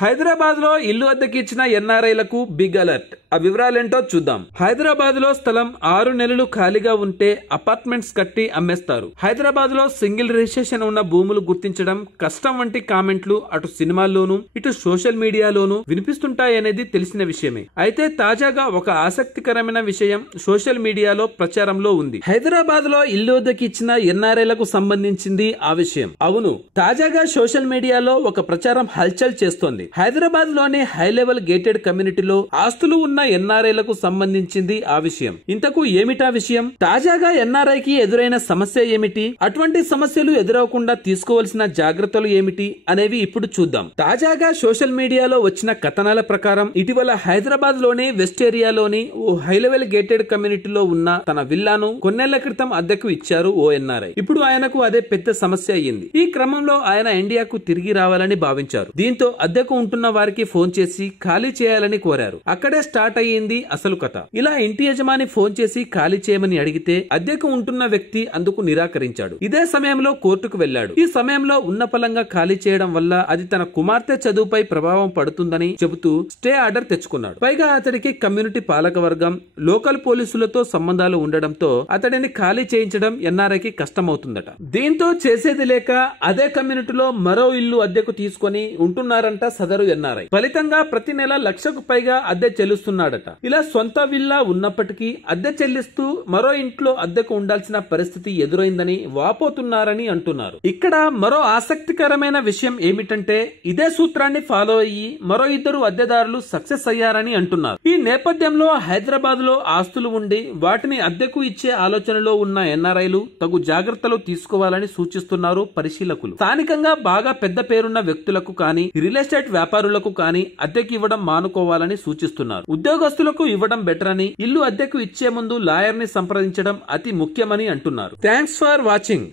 హైదరాబాద్ లో ఇల్లు అద్దెకి ఇచ్చిన ఎన్ఆర్ఐలకు బిగ్ అలర్ట్. ఆ వివరాలేంటో చూద్దాం. హైదరాబాద్ లో స్థలం 6 నెలలు ఖాళీగా ఉంటే అపార్ట్మెంట్స్ కట్టి అమ్మేస్తారు. హైదరాబాద్ లో సింగిల్ రిజిస్ట్రేషన్ ఉన్న భూములు గుర్తించడం కష్టం వంటి కామెంట్లు అటు సినిమాల్లోనూ ఇటు సోషల్ మీడియాలోనూ వినిపిస్తుంటాయనేది తెలిసిన విషయమే. అయితే తాజాగా ఒక ఆసక్తికరమైన విషయం సోషల్ మీడియాలో ప్రచారంలో ఉంది. హైదరాబాద్ లో ఇల్లు అద్దెకి ఇచ్చిన ఎన్ఆర్ఐలకు సంబంధించింది ఆ విషయం. అవును, తాజాగా సోషల్ మీడియాలో ఒక ప్రచారం హల్చల్ చేస్తోంది. హైదరాబాద్ లోని హై లెవెల్ గేటెడ్ కమ్యూనిటీలో ఆస్తులు ఉన్న ఎన్ఆర్ఐలకు సంబంధించింది ఆ విషయం. ఇంతకు ఏమిటా విషయం? తాజాగా ఎన్ఆర్ఐకి ఎదురైన సమస్య ఏమిటి, అటువంటి సమస్యలు ఎదురవకుండా తీసుకోవాల్సిన జాగ్రత్తలు ఏమిటి అనేవి ఇప్పుడు చూద్దాం. తాజాగా సోషల్ మీడియాలో వచ్చిన కథనాల ప్రకారం ఇటీవల హైదరాబాద్ లోని వెస్ట్ ఏరియాలోని ఓ హై లెవెల్ గేటెడ్ కమ్యూనిటీలో ఉన్న తన విల్లాను కొన్నేళ్ల క్రితం అద్దెకు ఇచ్చారు ఓ ఎన్ఆర్ఐ. ఇప్పుడు ఆయనకు అదే పెద్ద సమస్య అయ్యింది. ఈ క్రమంలో ఆయన ఇండియాకు తిరిగి రావాలని భావించారు. దీంతో అద్దెకు ఉంటున్న వారికి ఫోన్ చేసి ఖాళీ చేయాలని కోరారు. అక్కడే స్టార్ట్ అయ్యింది అసలు కథ. ఇలా ఇంటి యజమాని ఫోన్ చేసి ఖాళీ చేయమని అడిగితే అద్దెకు ఉంటున్న వ్యక్తి అందుకు నిరాకరించాడు. ఇదే సమయంలో కోర్టుకు వెళ్లాడు. ఈ సమయంలో ఉన్నపలంగా ఖాళీ చేయడం వల్ల అది తన కుమార్తె చదువుపై ప్రభావం పడుతుందని చెబుతూ స్టే ఆర్డర్ తెచ్చుకున్నాడు. పైగా అతడికి కమ్యూనిటీ పాలకవర్గం, లోకల్ పోలీసులతో సంబంధాలు ఉండడంతో అతడిని ఖాళీ చేయించడం ఎన్ఆర్ఐకి కష్టమవుతుందట. దీంతో చేసేది లేక అదే కమ్యూనిటీలో మరో ఇల్లు అద్దెకు తీసుకుని ఉంటున్నారంట సదరు ఎన్ఆర్ఐ. ఫలితంగా ప్రతి నెల 1,00,000కు పైగా అద్దె చెల్లిస్తున్నాడట. ఇలా సొంత విల్లా ఉన్నప్పటికీ అద్దె చెల్లిస్తూ మరో ఇంట్లో అద్దెకు ఉండాల్సిన పరిస్థితి ఎదురైందని వాపోతున్నారని అంటున్నారు. ఇక్కడ మరో ఆసక్తికరమైన విషయం ఏమిటంటే ఇదే సూత్రాన్ని ఫాలో అయ్యి మరో 2 అద్దెదారులు సక్సెస్ అయ్యారని అంటున్నారు. ఈ నేపథ్యంలో హైదరాబాద్ లో ఆస్తులు ఉండి వాటిని అద్దెకు ఇచ్చే ఆలోచనలో ఉన్న ఎన్ఆర్ఐలు తగు జాగ్రత్తలు తీసుకోవాలని సూచిస్తున్నారు పరిశీలకులు. స్థానికంగా బాగా పెద్ద పేరున్న వ్యక్తులకు కానీ రియల్ ఎస్టేట్ వ్యాపారులకు కానీ అద్దెకు ఇవ్వడం మానుకోవాలని సూచిస్తున్నారు. ఉద్యోగస్తులకు ఇవ్వడం బెటర్ అని, ఇల్లు అద్దెకు ఇచ్చే ముందు లాయర్ ని సంప్రదించడం అతి ముఖ్యమని అంటున్నారు. Thanks for watching.